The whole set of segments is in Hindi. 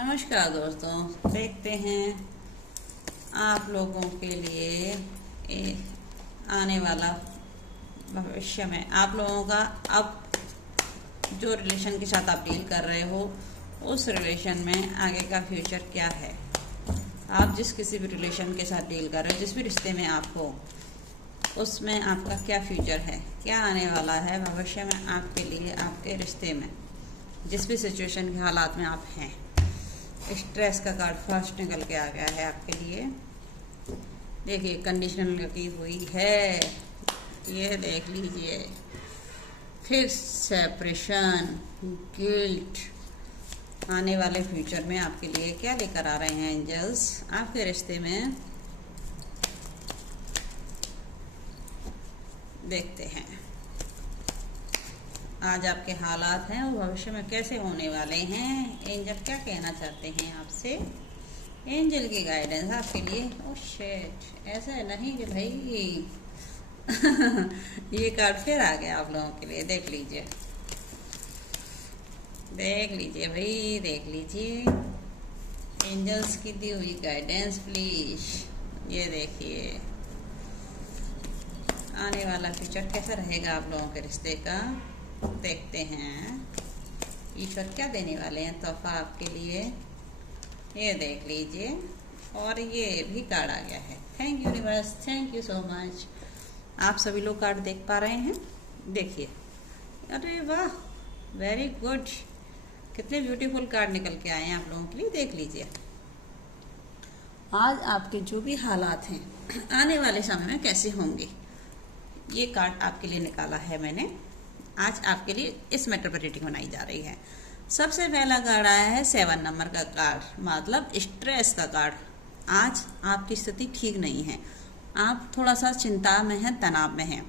नमस्कार दोस्तों, देखते हैं आप लोगों के लिए आने वाला भविष्य में आप लोगों का अब जो रिलेशन के साथ आप डील कर रहे हो उस रिलेशन में आगे का फ्यूचर क्या है। आप जिस किसी भी रिलेशन के साथ डील कर रहे हो, जिस भी रिश्ते में आप हो, उसमें आपका क्या फ्यूचर है, क्या आने वाला है भविष्य में आपके लिए, आपके रिश्ते में, जिस भी सिचुएशन के हालात में आप हैं। स्ट्रेस का कार्ड फर्स्ट निकल के आ गया है आपके लिए। देखिए, कंडीशनल लगी हुई है, ये देख लीजिए। फिर सेपरेशन, गिल्ट। आने वाले फ्यूचर में आपके लिए क्या लेकर आ रहे हैं एंजल्स आपके रिश्ते में, देखते हैं। आज आपके हालात हैं और भविष्य में कैसे होने वाले हैं। एंजल क्या कहना चाहते हैं आपसे, एंजल की गाइडेंस आपके लिए। ओह शिट, ऐसा नहीं कि भाई ये कार्ड फिर आ गया आप लोगों के लिए। देख लीजिए, देख लीजिए भाई, देख लीजिए एंजल्स की दी हुई गाइडेंस प्लीज। ये देखिए, आने वाला फ्यूचर कैसा रहेगा आप लोगों के रिश्ते का, देखते हैं। ईश्वर क्या देने वाले हैं तोहफा आपके लिए, ये देख लीजिए। और ये भी कार्ड आ गया है। Thank you universe, thank you so much. आप सभी लोग कार्ड देख पा रहे हैं, देखिए। अरे वाह, वेरी गुड, कितने ब्यूटीफुल कार्ड निकल के आए हैं आप लोगों के लिए। देख लीजिए, आज आपके जो भी हालात हैं आने वाले समय में कैसे होंगे, ये कार्ड आपके लिए निकाला है मैंने। आज आपके लिए इस मैटर पर रीडिंग बनाई जा रही है। सबसे पहला कार्ड आया है 7 नंबर का कार्ड, मतलब स्ट्रेस का कार्ड। आज आपकी स्थिति ठीक नहीं है, आप थोड़ा सा चिंता में हैं, तनाव में हैं,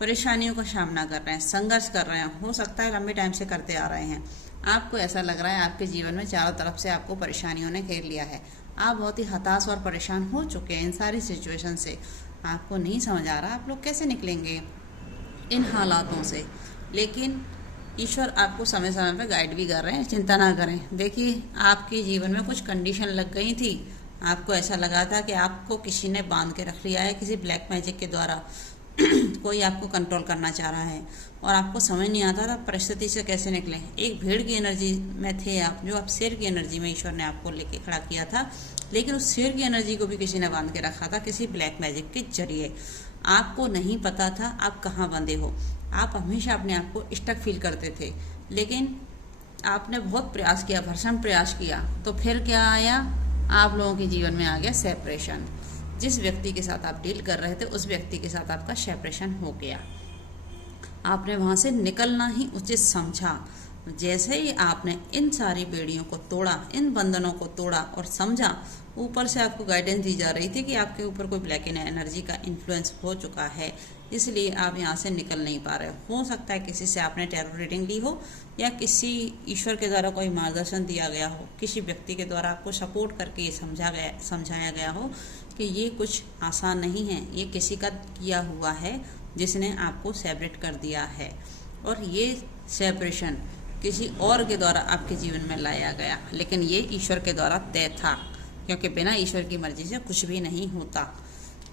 परेशानियों का सामना कर रहे हैं, संघर्ष कर रहे हैं, हो सकता है लंबे टाइम से करते आ रहे हैं। आपको ऐसा लग रहा है आपके जीवन में चारों तरफ से आपको परेशानियों ने घेर लिया है। आप बहुत ही हताश और परेशान हो चुके हैं इन सारी सिचुएशन से। आपको नहीं समझ आ रहा आप लोग कैसे निकलेंगे इन हालातों से, लेकिन ईश्वर आपको समय समय पर गाइड भी कर रहे हैं। चिंता ना करें। देखिए, आपके जीवन में कुछ कंडीशन लग गई थी, आपको ऐसा लगा था कि आपको किसी ने बांध के रख लिया है, किसी ब्लैक मैजिक के द्वारा कोई आपको कंट्रोल करना चाह रहा है और आपको समझ नहीं आता था परिस्थिति से कैसे निकले। एक भीड़ की एनर्जी में थे आप, जो आप शेर की एनर्जी में ईश्वर ने आपको लेके खड़ा किया था, लेकिन उस शेर की एनर्जी को भी किसी ने बांध के रखा था, किसी ब्लैक मैजिक के जरिए। आपको नहीं पता था आप कहाँ बंधे हो। आप हमेशा अपने आप को स्टक फील करते थे, लेकिन आपने बहुत प्रयास किया, भरसक प्रयास किया, तो फिर क्या आया आप लोगों के जीवन में आ गया सेपरेशन। जिस व्यक्ति के साथ आप डील कर रहे थे उस व्यक्ति के साथ आपका सेपरेशन हो गया। आपने वहाँ से निकलना ही उचित समझा। जैसे ही आपने इन सारी बेड़ियों को तोड़ा, इन बंधनों को तोड़ा और समझा, ऊपर से आपको गाइडेंस दी जा रही थी कि आपके ऊपर कोई ब्लैक एनर्जी का इन्फ्लुएंस हो चुका है, इसलिए आप यहाँ से निकल नहीं पा रहे हो। सकता है किसी से आपने टैरो रीडिंग ली हो, या किसी ईश्वर के द्वारा कोई मार्गदर्शन दिया गया हो, किसी व्यक्ति के द्वारा आपको सपोर्ट करके ये समझाया गया हो कि ये कुछ आसान नहीं है, ये किसी का किया हुआ है जिसने आपको सेपरेट कर दिया है, और ये सेपरेशन किसी और के द्वारा आपके जीवन में लाया गया, लेकिन ये ईश्वर के द्वारा तय था, क्योंकि बिना ईश्वर की मर्जी से कुछ भी नहीं होता।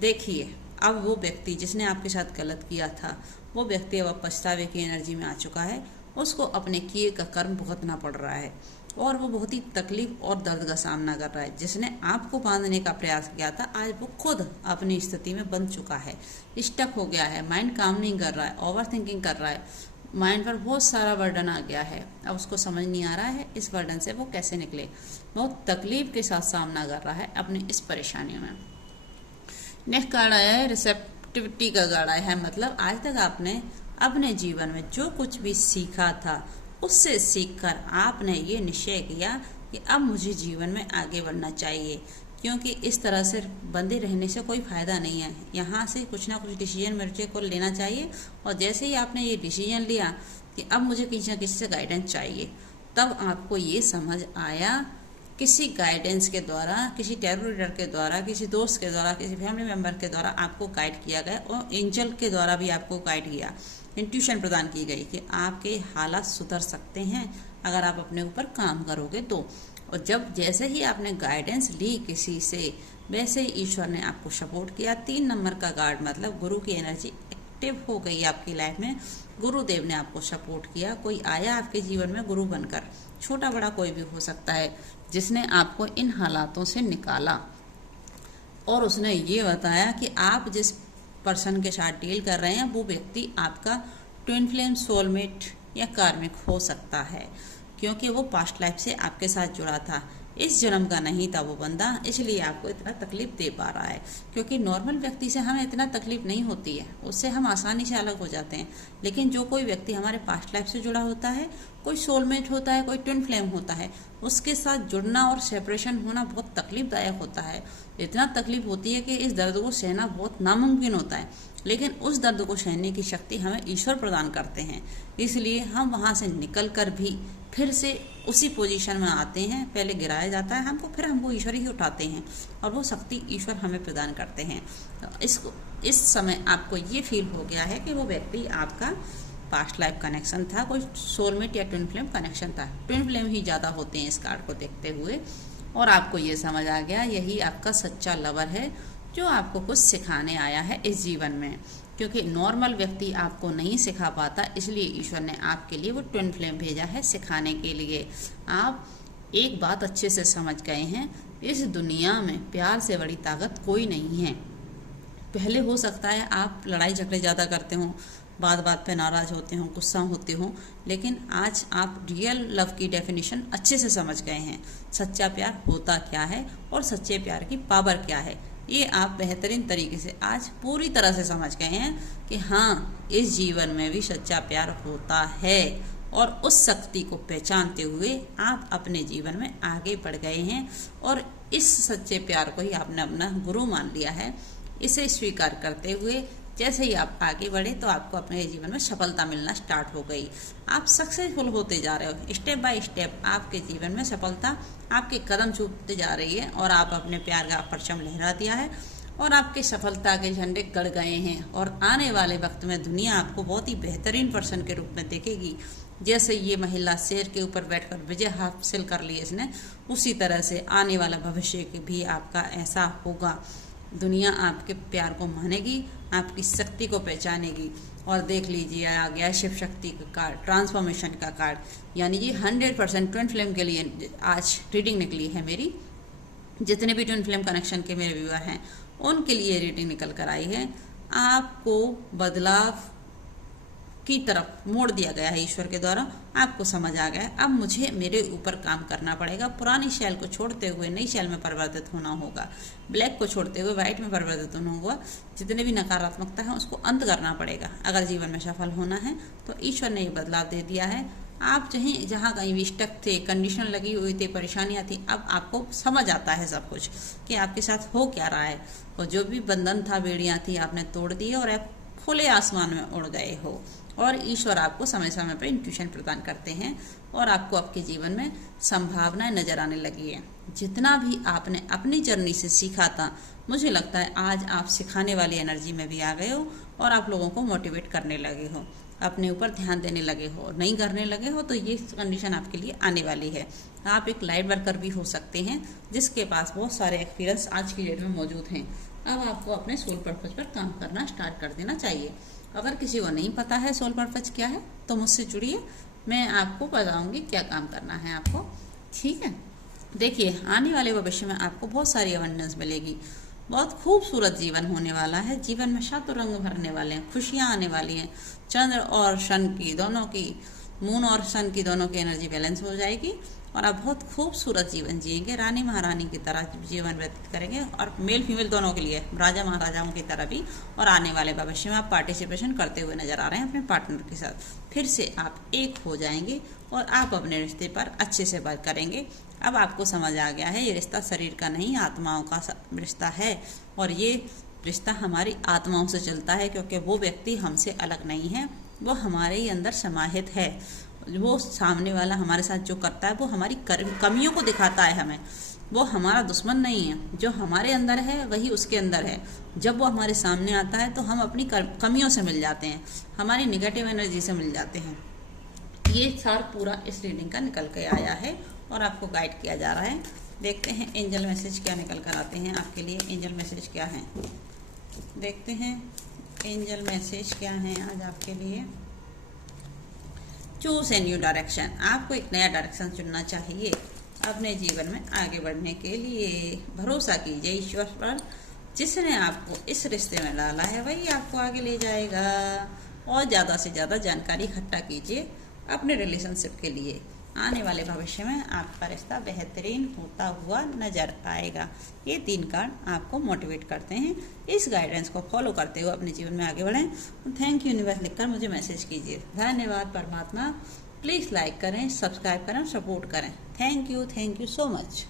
देखिए, अब वो व्यक्ति जिसने आपके साथ गलत किया था, वो व्यक्ति अब पछतावे की एनर्जी में आ चुका है। उसको अपने किए का कर्म भुगतना पड़ रहा है और वो बहुत ही तकलीफ और दर्द का सामना कर रहा है। जिसने आपको बांधने का प्रयास किया था, आज वो खुद अपनी स्थिति में बंध चुका है, स्टक हो गया है, माइंड काम नहीं कर रहा है, ओवर थिंकिंग कर रहा है, माइंड पर बहुत सारा बर्डन आ गया है। अब उसको समझ नहीं आ रहा है इस बर्डन से वो कैसे निकले। बहुत तकलीफ के साथ सामना कर रहा है अपनी इस परेशानियों में। नेक्स्ट कार्ड आया है रिसेप्टिविटी का कार्ड आया है, मतलब आज तक आपने अपने जीवन में जो कुछ भी सीखा था उससे सीखकर आपने ये निश्चय किया कि अब मुझे जीवन में आगे बढ़ना चाहिए, क्योंकि इस तरह से बंधे रहने से कोई फ़ायदा नहीं है। यहाँ से कुछ ना कुछ डिसीजन मुझे को लेना चाहिए, और जैसे ही आपने ये डिसीजन लिया कि अब मुझे किसी न किसी से गाइडेंस चाहिए, तब आपको ये समझ आया, किसी गाइडेंस के द्वारा, किसी टैरो रीडर के द्वारा, किसी दोस्त के द्वारा, किसी फैमिली मेम्बर के द्वारा आपको गाइड किया गया, और एंजल के द्वारा भी आपको गाइड किया, इंट्यूशन प्रदान की गई कि आपके हालात सुधर सकते हैं अगर आप अपने ऊपर काम करोगे तो। और जब जैसे ही आपने गाइडेंस ली किसी से, वैसे ही ईश्वर ने आपको सपोर्ट किया। 3 नंबर का कार्ड मतलब गुरु की एनर्जी एक्टिव हो गई आपकी लाइफ में। गुरुदेव ने आपको सपोर्ट किया। कोई आया आपके जीवन में गुरु बनकर, छोटा बड़ा कोई भी हो सकता है, जिसने आपको इन हालातों से निकाला और उसने ये बताया कि आप जिस पर्सन के साथ डील कर रहे हैं वो व्यक्ति आपका ट्विन फ्लेम, सोलमेट या कार्मिक हो सकता है, क्योंकि वो पास्ट लाइफ से आपके साथ जुड़ा था। इस जन्म का नहीं था वो बंदा, इसलिए आपको इतना तकलीफ दे पा रहा है। क्योंकि नॉर्मल व्यक्ति से हमें इतना तकलीफ नहीं होती है, उससे हम आसानी से अलग हो जाते हैं। लेकिन जो कोई व्यक्ति हमारे पास्ट लाइफ से जुड़ा होता है, कोई सोलमेट होता है, कोई ट्विन फ्लेम होता है, उसके साथ जुड़ना और सेपरेशन होना बहुत तकलीफदायक होता है। इतना तकलीफ होती है कि इस दर्द को सहना बहुत नामुमकिन होता है, लेकिन उस दर्द को सहने की शक्ति हमें ईश्वर प्रदान करते हैं। इसलिए हम वहाँ से निकल कर भी फिर से उसी पोजीशन में आते हैं। पहले गिराया जाता है हमको, फिर हमको ईश्वर ही उठाते हैं और वो शक्ति ईश्वर हमें प्रदान करते हैं। तो इस समय आपको ये फील हो गया है कि वो व्यक्ति आपका पास्ट लाइफ कनेक्शन था, कोई सोलमेट या ट्विन फ्लेम कनेक्शन था। ट्विन फ्लेम ही ज़्यादा होते हैं इस कार्ड को देखते हुए। और आपको ये समझ आ गया यही आपका सच्चा लवर है जो आपको कुछ सिखाने आया है इस जीवन में। क्योंकि नॉर्मल व्यक्ति आपको नहीं सिखा पाता, इसलिए ईश्वर ने आपके लिए वो ट्विन फ्लेम भेजा है सिखाने के लिए। आप एक बात अच्छे से समझ गए हैं, इस दुनिया में प्यार से बड़ी ताकत कोई नहीं है। पहले हो सकता है आप लड़ाई झगड़े ज़्यादा करते हो, बात बात पे नाराज़ होते हो, गुस्सा होते हो, लेकिन आज आप रियल लव की डेफिनेशन अच्छे से समझ गए हैं। सच्चा प्यार होता क्या है और सच्चे प्यार की पावर क्या है, ये आप बेहतरीन तरीके से आज पूरी तरह से समझ गए हैं कि हाँ, इस जीवन में भी सच्चा प्यार होता है। और उस शक्ति को पहचानते हुए आप अपने जीवन में आगे बढ़ गए हैं और इस सच्चे प्यार को ही आपने अपना गुरु मान लिया है। इसे स्वीकार करते हुए जैसे ही आप आगे बढ़े तो आपको अपने जीवन में सफलता मिलना स्टार्ट हो गई। आप सक्सेसफुल होते जा रहे हो, स्टेप बाय स्टेप आपके जीवन में सफलता आपके कदम छूटते जा रही है और आप अपने प्यार का परचम लहरा दिया है और आपके सफलता के झंडे गड़ गए हैं। और आने वाले वक्त में दुनिया आपको बहुत ही बेहतरीन पर्सन के रूप में देखेगी। जैसे ये महिला शेर के ऊपर बैठकर विजय हासिल कर ली इसने, उसी तरह से आने वाला भविष्य भी आपका ऐसा होगा। दुनिया आपके प्यार को मानेगी, आपकी शक्ति को पहचानेगी। और देख लीजिए आ गया शिव शक्ति का कार्ड, ट्रांसफॉर्मेशन का कार्ड, यानी ये 100% ट्विन फ्लेम के लिए आज रीडिंग निकली है मेरी। जितने भी ट्विन फ्लेम कनेक्शन के मेरे व्यूअर हैं उनके लिए रीडिंग निकल कर आई है। आपको बदलाव की तरफ मोड़ दिया गया है ईश्वर के द्वारा। आपको समझ आ गया अब मुझे मेरे ऊपर काम करना पड़ेगा। पुरानी शैल को छोड़ते हुए नई शैल में परिवर्तित होना होगा, ब्लैक को छोड़ते हुए व्हाइट में परिवर्तित होना होगा। जितने भी नकारात्मकता है उसको अंत करना पड़ेगा अगर जीवन में सफल होना है। तो ईश्वर ने ये बदलाव दे दिया है। आप जहाँ कहीं भी स्टक थे, कंडीशन लगी हुई थी, परेशानियाँ थी, अब आपको समझ आता है सब कुछ कि आपके साथ हो क्या रहा है। और जो भी बंधन था, बेड़ियाँ थी, आपने तोड़ दी और आप खुले आसमान में उड़ गए हो। और ईश्वर आपको समय समय पर इंट्यूशन प्रदान करते हैं और आपको आपके जीवन में संभावनाएं नजर आने लगी है। जितना भी आपने अपनी जर्नी से सीखा था, मुझे लगता है आज आप सिखाने वाली एनर्जी में भी आ गए हो और आप लोगों को मोटिवेट करने लगे हो, अपने ऊपर ध्यान देने लगे हो। नहीं करने लगे हो तो ये कंडीशन आपके लिए आने वाली है। आप एक लाइट वर्कर भी हो सकते हैं जिसके पास बहुत सारे एक्सपीरियंस आज की डेट में मौजूद हैं। अब आपको अपने सोल पर्पज पर काम करना स्टार्ट कर देना चाहिए। अगर किसी को नहीं पता है सोल पर्पज क्या है तो मुझसे जुड़िए, मैं आपको बताऊंगी क्या काम करना है आपको। ठीक है, देखिए आने वाले भविष्य में आपको बहुत सारी अबंडेंस मिलेगी, बहुत खूबसूरत जीवन होने वाला है। जीवन में सातों रंग भरने वाले हैं, खुशियाँ आने वाली हैं। चंद्र और सन की दोनों की, मून और सन की दोनों की एनर्जी बैलेंस हो जाएगी और आप बहुत खूबसूरत जीवन जिएंगे, रानी महारानी की तरह जीवन व्यतीत करेंगे। और मेल फीमेल दोनों के लिए, राजा महाराजाओं की तरह भी। और आने वाले भविष्य में आप पार्टिसिपेशन करते हुए नजर आ रहे हैं अपने पार्टनर के साथ। फिर से आप एक हो जाएंगे और आप अपने रिश्ते पर अच्छे से बात करेंगे। अब आपको समझ आ गया है ये रिश्ता शरीर का नहीं, आत्माओं का रिश्ता है। और ये रिश्ता हमारी आत्माओं से चलता है, क्योंकि वो व्यक्ति हमसे अलग नहीं है, वो हमारे ही अंदर समाहित है। वो सामने वाला हमारे साथ जो करता है वो हमारी कमियों को दिखाता है हमें, वो हमारा दुश्मन नहीं है। जो हमारे अंदर है वही उसके अंदर है। जब वो हमारे सामने आता है तो हम अपनी कमियों से मिल जाते हैं, हमारी नेगेटिव एनर्जी से मिल जाते हैं। ये सार पूरा इस रीडिंग का निकल के आया है और आपको गाइड किया जा रहा है। देखते हैं एंजल मैसेज क्या निकल कर आते हैं आपके लिए। एंजल मैसेज क्या है, देखते हैं एंजल मैसेज क्या है आज आपके लिए। चूज ए न्यू डायरेक्शन, आपको एक नया डायरेक्शन चुनना चाहिए अपने जीवन में आगे बढ़ने के लिए। भरोसा कीजिए ईश्वर पर, जिसने आपको इस रिश्ते में डाला है वही आपको आगे ले जाएगा। और ज़्यादा से ज़्यादा जानकारी इकट्ठा कीजिए अपने रिलेशनशिप के लिए। आने वाले भविष्य में आपका रिश्ता बेहतरीन होता हुआ नजर आएगा। ये 3 कार्ड आपको मोटिवेट करते हैं। इस गाइडेंस को फॉलो करते हुए अपने जीवन में आगे बढ़ें। थैंक यू यूनिवर्स लिखकर मुझे मैसेज कीजिए। धन्यवाद परमात्मा। प्लीज़ लाइक करें, सब्सक्राइब करें, सपोर्ट करें। Thank you so much.